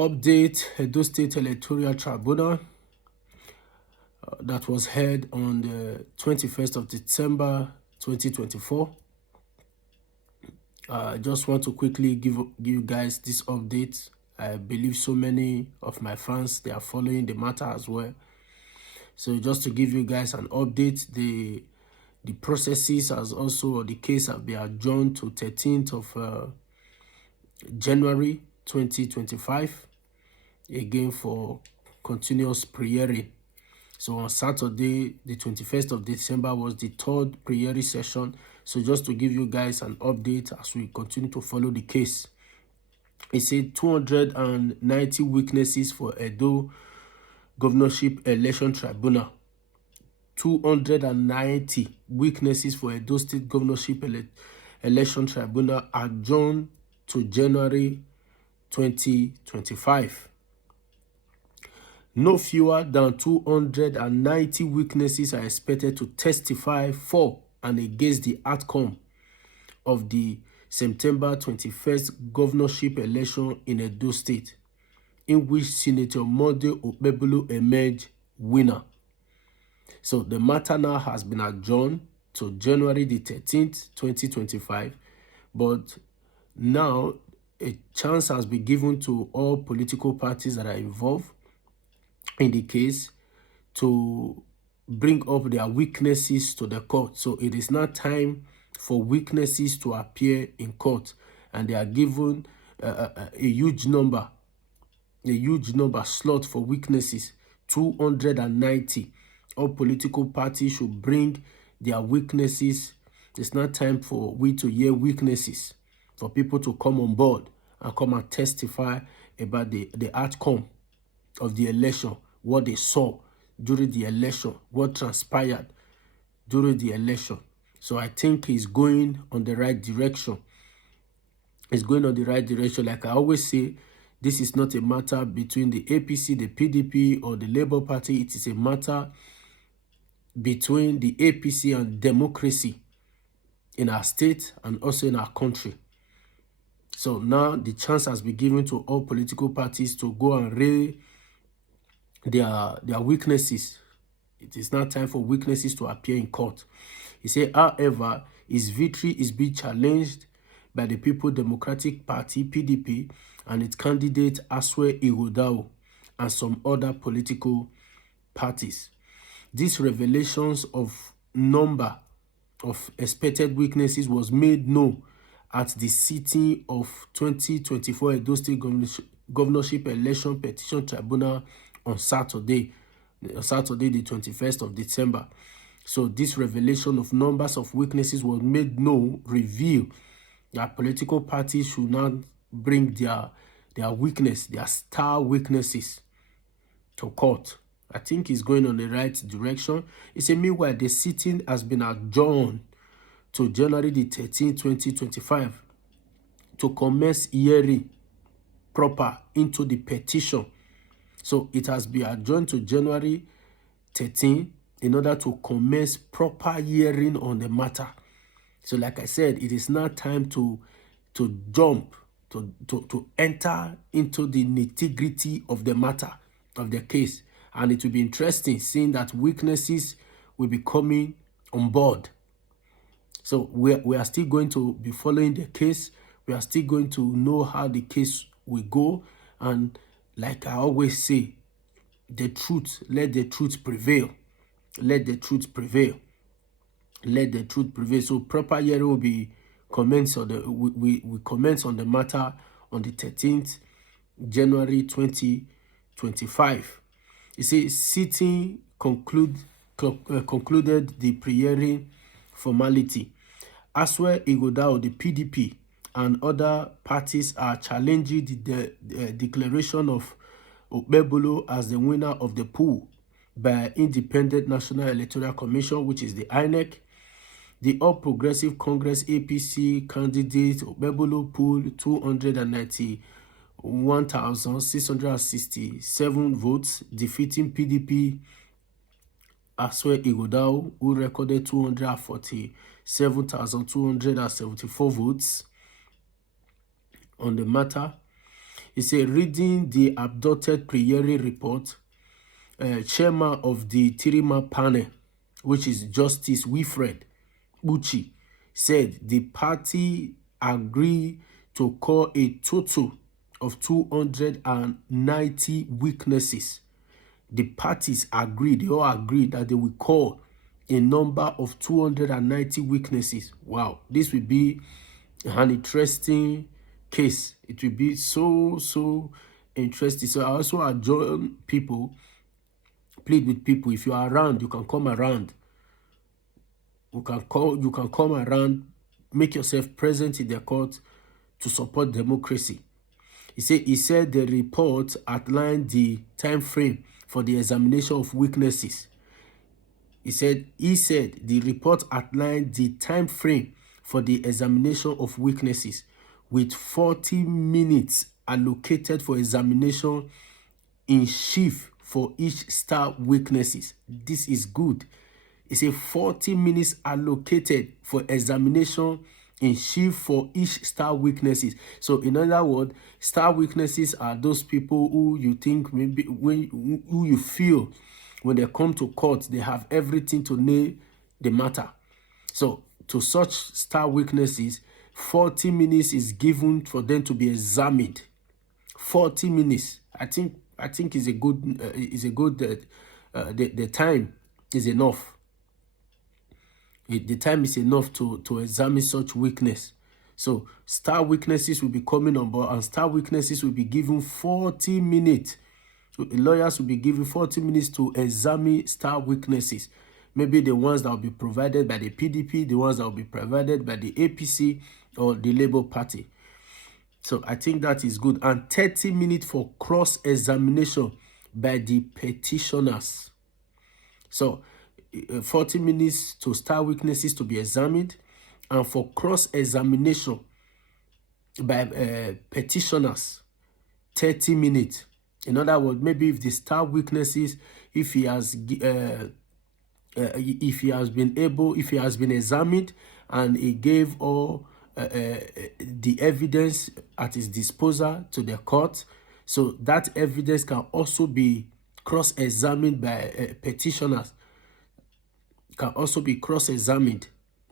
Update: Edo State Electoral Tribunal that was held on the 21st of December 2024. I just want to quickly give you guys this update. I believe so many of my fans, they are following the matter as well. So just to give you guys an update, the processes as also the case have been adjourned to 13th of January 2025, again for continuous pre-hearing. So on Saturday, the 21st of December was the third pre-hearing session. So just to give you guys an update as we continue to follow the case. It said 290 witnesses for Edo Governorship Election Tribunal. 290 witnesses for Edo State Governorship Election Tribunal adjourned to January 2025. No fewer than 290 witnesses are expected to testify for and against the outcome of the September 21st governorship election in Edo State, in which Senator Monday Okpebholo emerged winner. So the matter now has been adjourned to January the 13th, 2025, but now a chance has been given to all political parties that are involved in the case to bring up their weaknesses to the court. So it is now time for witnesses to appear in court, and they are given a huge number slot for witnesses, 290. All political parties should bring their weaknesses. It's not time for we to hear weaknesses, for people to come on board and come and testify about the outcome of the election, what they saw during the election, what transpired during the election. So I think he's going on the right direction. It's going on the right direction. Like I always say, this is not a matter between the APC, the PDP, or the Labour Party. It is a matter between the APC and democracy in our state and also in our country. So now the chance has been given to all political parties to go and raise their weaknesses. It is now time for witnesses to appear in court. He said, however, his victory is being challenged by the People Democratic Party, PDP, and its candidate, Aswe Igodao, and some other political parties. These revelations of number of expected witnesses was made known at the sitting of 2024 Edo State Governorship Election Petition Tribunal on Saturday, the 21st of December. So this revelation of numbers of witnesses was made known, reveal that political parties should not bring their weakness, their star weaknesses to court. I think it's going on the right direction. He said, meanwhile, the sitting has been adjourned to January the 13th, 2025 to commence hearing proper into the petition. So it has been adjourned to January 13 in order to commence proper hearing on the matter. So like I said, it is now time to jump, to enter into the nitty-gritty of the matter, of the case. And it will be interesting seeing that witnesses will be coming on board. So we are still going to be following the case. We are still going to know how the case will go. And like I always say, the truth, let the truth prevail. Let the truth prevail. Let the truth prevail. So proper hearing will be commenced on the we commence on the matter on the 13th January 2025. You see, sitting concluded the pre-hearing formality. Aswe Igodao, the PDP, and other parties are challenging the declaration of Okpebholo as the winner of the poll by Independent National Electoral Commission, which is the INEC. The All Progressive Congress APC candidate Okpebholo polled 291,667 votes, defeating PDP Aswe Igodao, who recorded 247,274 votes on the matter. He said, reading the abducted pre-hearing report, chairman of the Tribunal panel, which is Justice Wilfred Bucci, said the party agreed to call a total of 290 witnesses. The parties agreed, they all agreed that they will call a number of 290 witnesses. Wow, this will be an interesting case. It will be so interesting. So I also adjourn people, plead with people. If you are around, you can come around. You can come around, make yourself present in the court to support democracy. He said the report outlined the time frame for the examination of witnesses. He said the report outlined the time frame for the examination of witnesses, with 40 minutes allocated for examination in chief for each star witnesses. This is good. It's a 40 minutes allocated for examination in chief for each star witnesses. So in other words, star witnesses are those people who you think maybe who you feel when they come to court, they have everything to nail the matter. So to such star witnesses, 40 minutes is given for them to be examined. 40 minutes. I think is a good the time is enough. The time is enough to examine such weakness. So star witnesses will be coming on board, and star witnesses will be given 40 minutes. So lawyers will be given 40 minutes to examine star witnesses. Maybe the ones that will be provided by the PDP, the ones that will be provided by the APC or the Labour Party. So I think that is good. And 30 minutes for cross-examination by the petitioners. So 40 minutes to star witnesses to be examined, and for cross-examination by petitioners, 30 minutes. In other words, maybe if the star witnesses, if he has been examined and he gave all the evidence at his disposal to the court, so that evidence can also be cross-examined by petitioners, can also be cross-examined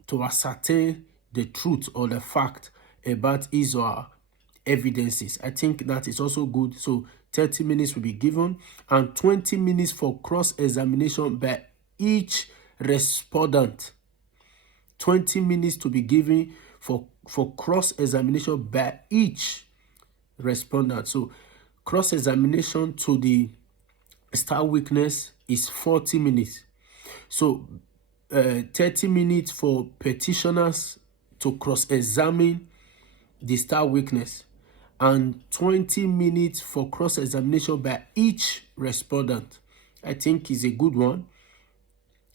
to ascertain the truth or the fact about his or her evidences. I think that is also good. So 30 minutes will be given, and 20 minutes for cross-examination by each respondent. 20 minutes to be given for cross-examination by each respondent. So cross-examination to the star witness is 40 minutes. So 30 minutes for petitioners to cross-examine the star witness, and 20 minutes for cross-examination by each respondent. I think is a good one.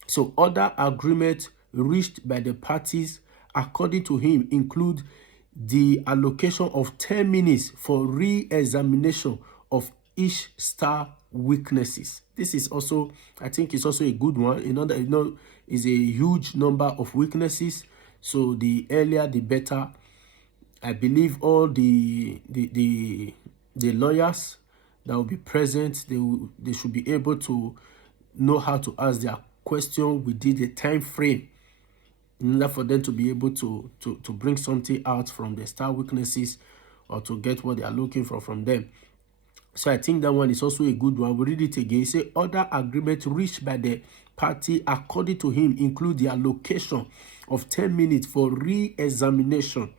So other agreements reached by the parties, according to him, include the allocation of 10 minutes for re-examination of each star witnesses. This is also, I think, is also a good one. Is a huge number of witnesses. So the earlier, the better. I believe all the lawyers that will be present, they should be able to know how to ask their question within the time frame, in order for them to be able to bring something out from the star witnesses, or to get what they are looking for from them. So I think that one is also a good one. We read it again. He said other agreements reached by the party, according to him, include the allocation of 10 minutes for re-examination.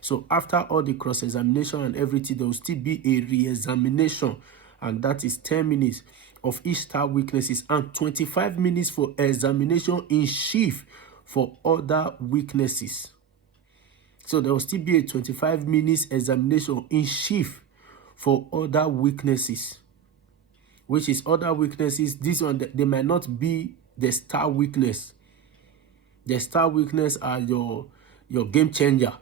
So after all the cross-examination and everything, there will still be a re-examination, and that is 10 minutes of each star witnesses, and 25 minutes for examination in chief for other witnesses. So there will still be a 25 minutes examination in chief for other witnesses, which is other witnesses. This one, they might not be the star witness. The star witness are your game changer.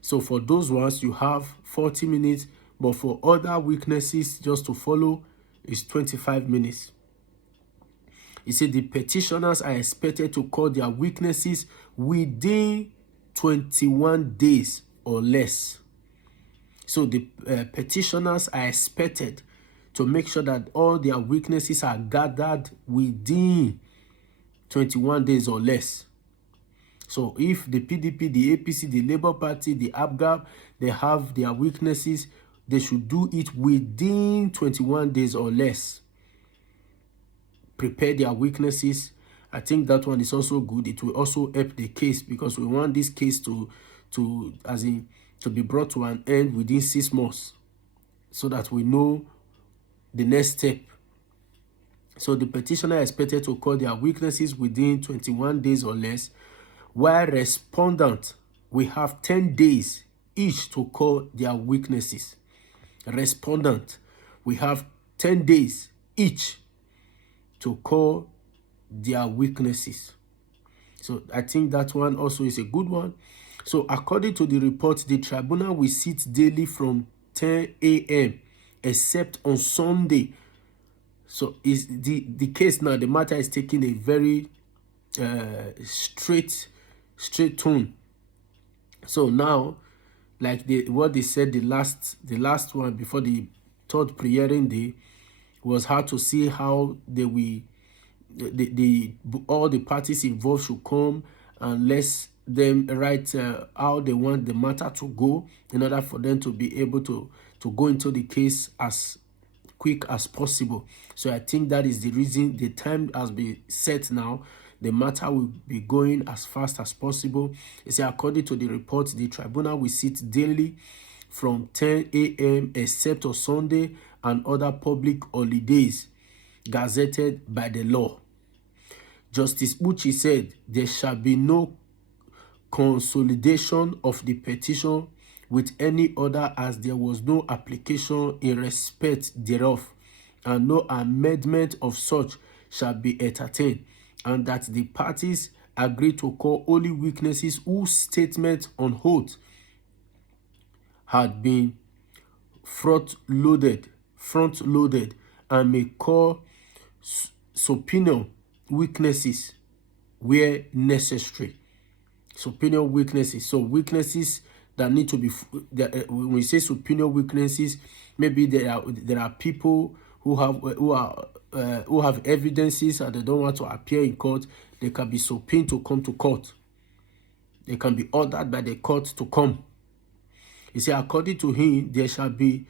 So for those ones, you have 40 minutes, but for other witnesses just to follow is 25 minutes. He said the petitioners are expected to call their witnesses within 21 days or less. So the petitioners are expected to make sure that all their weaknesses are gathered within 21 days or less. So if the PDP, the APC, the Labour Party, the APGAP, they have their weaknesses, they should do it within 21 days or less. Prepare their weaknesses. I think that one is also good. It will also help the case, because we want this case to be brought to an end within 6 months, so that we know the next step. So the petitioner is expected to call their weaknesses within 21 days or less, while respondent will have 10 days each to call their weaknesses. Respondent will have 10 days each to call their weaknesses. So I think that one also is a good one. So according to the report, the tribunal will sit daily from 10 a.m. except on Sunday. So is the case now, the matter is taking a very straight tone. So now, like what they said the last one before the third pre-hearing day was how to see how they will all the parties involved should come and let them write how they want the matter to go, in order for them to be able to go into the case as quick as possible. So I think that is the reason the time has been set now. The matter will be going as fast as possible. It says, according to the report, the tribunal will sit daily from 10 a.m. except on Sunday and other public holidays gazetted by the law. Justice Uchi said there shall be no consolidation of the petition with any other, as there was no application in respect thereof, and no amendment of such shall be entertained, and that the parties agree to call only witnesses whose statement on oath had been front-loaded, and may call subpoena witnesses where necessary. Subpoena witnesses. So witnesses that need to be, when we say subpoena witnesses, maybe there are people who have evidences and they don't want to appear in court. They can be subpoenaed to come to court. They can be ordered by the court to come. He said, according to him, there shall be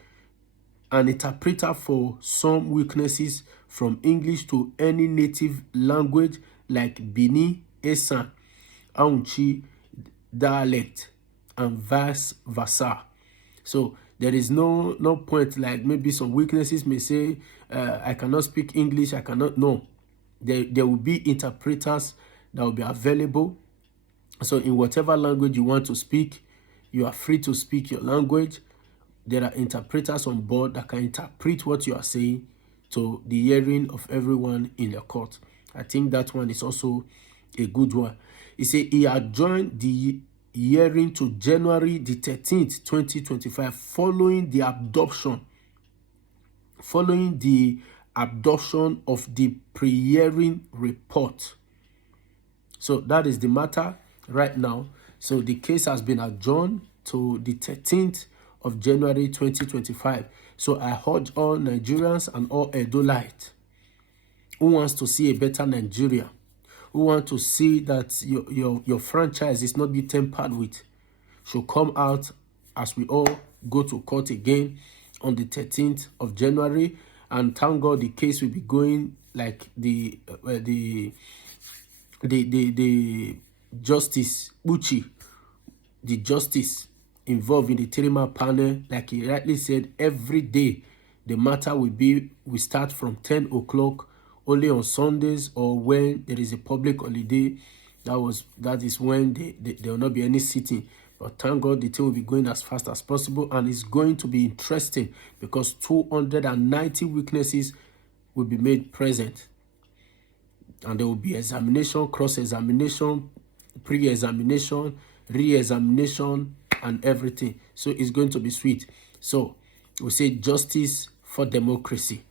an interpreter for some witnesses from English to any native language like Bini, Esan, Aunchi dialect, and vice versa. So there is no point, like maybe some witnesses may say, I cannot speak English, I cannot. No, there will be interpreters that will be available. So in whatever language you want to speak, you are free to speak your language. There are interpreters on board that can interpret what you are saying to the hearing of everyone in the court. I think that one is also a good one. He said he adjourned the hearing to January the 13th, 2025, following the adoption of the pre-hearing report. So that is the matter right now. So the case has been adjourned to the 13th of January 2025. So I urge all Nigerians and all Edolites who wants to see a better Nigeria, who want to see that your franchise is not be tampered with, should come out as we all go to court again on the 13th of January. And thank God the case will be going like the Justice Uchi, the justice involved in the Tribunal panel, like he rightly said, every day the matter will start from 10 o'clock only on Sundays, or when there is a public holiday. That is when there will not be any sitting. But thank God the thing will be going as fast as possible, and it's going to be interesting because 290 witnesses will be made present, and there will be examination, cross-examination, pre-examination, re-examination, and everything. So it's going to be sweet. So we say justice for democracy.